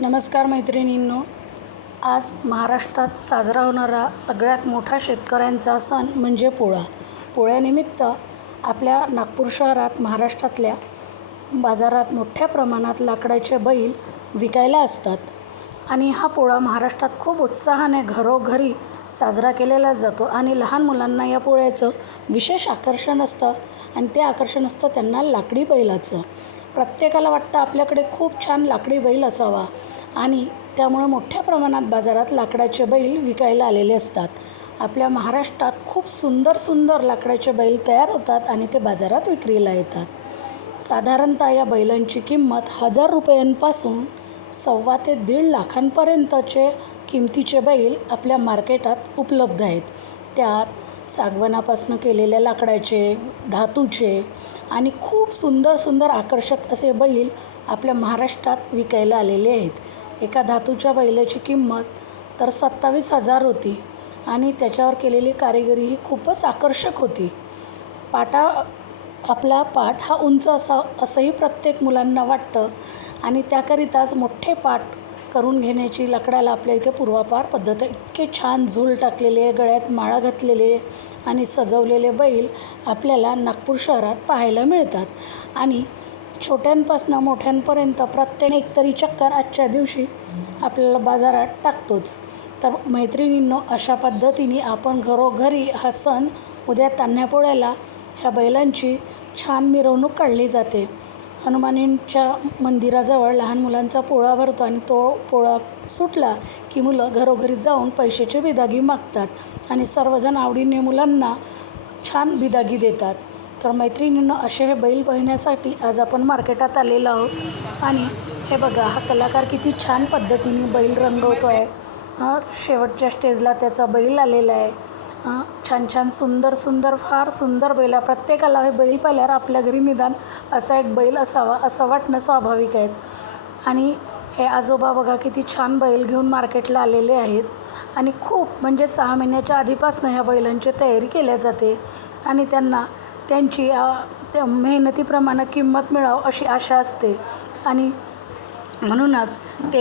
नमस्कार मैत्रिणींनो, आज महाराष्ट्रात साजरा होणारा सगळ्यात मोठा शेतकऱ्यांचा सण म्हणजे पोळा. पोळ्यानिमित्त आपल्या नागपूर शहरात महाराष्ट्रातल्या बाजारात मोठ्या प्रमाणात लाकडाचे बैल विकायला असतात आणि हा पोळा महाराष्ट्रात खूप उत्साहाने घरोघरी साजरा केलेला जातो आणि लहान मुलांना या पोळ्याचं विशेष आकर्षण असतं आणि ते आकर्षण असतं त्यांना लाकडी बैलाचं. प्रत्येकाला वाटतं आपल्याकडे खूप छान लाकडी बैल असावा आणि त्यामुळे मोठ्या प्रमाणात बाजारात लाकडाचे बैल विकायला आलेले असतात. आपल्या महाराष्ट्रात खूप सुंदर सुंदर लाकडाचे बैल तयार होतात आणि ते बाजारात विक्रीला येतात. साधारणतः या बैलांची किंमत 1000 रुपयांपासून 1.25 ते 1.5 लाखांपर्यंतचे किमतीचे बैल आपल्या मार्केटात उपलब्ध आहेत. त्यात सागवानापासून केलेल्या लाकडाचे, धातूचे आणि खूप सुंदर सुंदर आकर्षक असे बैल आपल्या महाराष्ट्रात विकायला आलेले आहेत. एका धातूच्या बैलाची किंमत तर 27,000 होती आणि त्याच्यावर केलेली कारिगिरी ही खूपच आकर्षक होती. आपला पाट हा उंच असंही प्रत्येक मुलांना वाटतं आणि त्याकरिताच मोठे पाट करून घेण्याची लाकडाला आपल्या इथे पूर्वापार पद्धत. इतके छान झूल टाकलेले, गळ्यात माळा घातलेले आणि सजवलेले बैल आपल्याला नागपूर शहरात पाहायला मिळतात आणि छोट्यांपासून मोठ्यांपर्यंत प्रत्येक एकतरी चक्कर आजच्या दिवशी आपल्याला बाजारात टाकतोच. तर मैत्रिणींनो, अशा पद्धतीने आपण घरोघरी हा सण उद्या तान्ह्यापोळ्याला ह्या बैलांची छान मिरवणूक काढली जाते. हनुमानांच्या मंदिराजवळ लहान मुलांचा पोळा भरतो आणि तो पोळा सुटला की मुलं घरोघरी जाऊन पैशाची बिदागी मागतात आणि सर्वजण आवडीने मुलांना छान बिदागी देतात. तर मैत्रिणींनो, असे हे बैल पाहण्यासाठी आज आपण मार्केटात आलेलो आहोत आणि हे बघा, हा कलाकार किती छान पद्धतीने बैल रंगवतो आहे. शेवटच्या स्टेजला त्याचा बैल आलेला आहे. छान छान सुंदर सुंदर फार सुंदर बैल. प्रत्येकाला हे बैल पाहिल्यावर आपल्या घरी निदान असा एक बैल असावा असं वाटणं स्वाभाविक आहे. आणि हे आजोबा बघा किती छान बैल घेऊन मार्केटला आलेले आहेत आणि खूप म्हणजे 6 महिन्याच्या आधीपासून ह्या बैलांची तयारी केली जाते आणि त्यांना त्यांची मेहनतीप्रमाणे किंमत मिळावं अशी आशा असते आणि म्हणूनच ते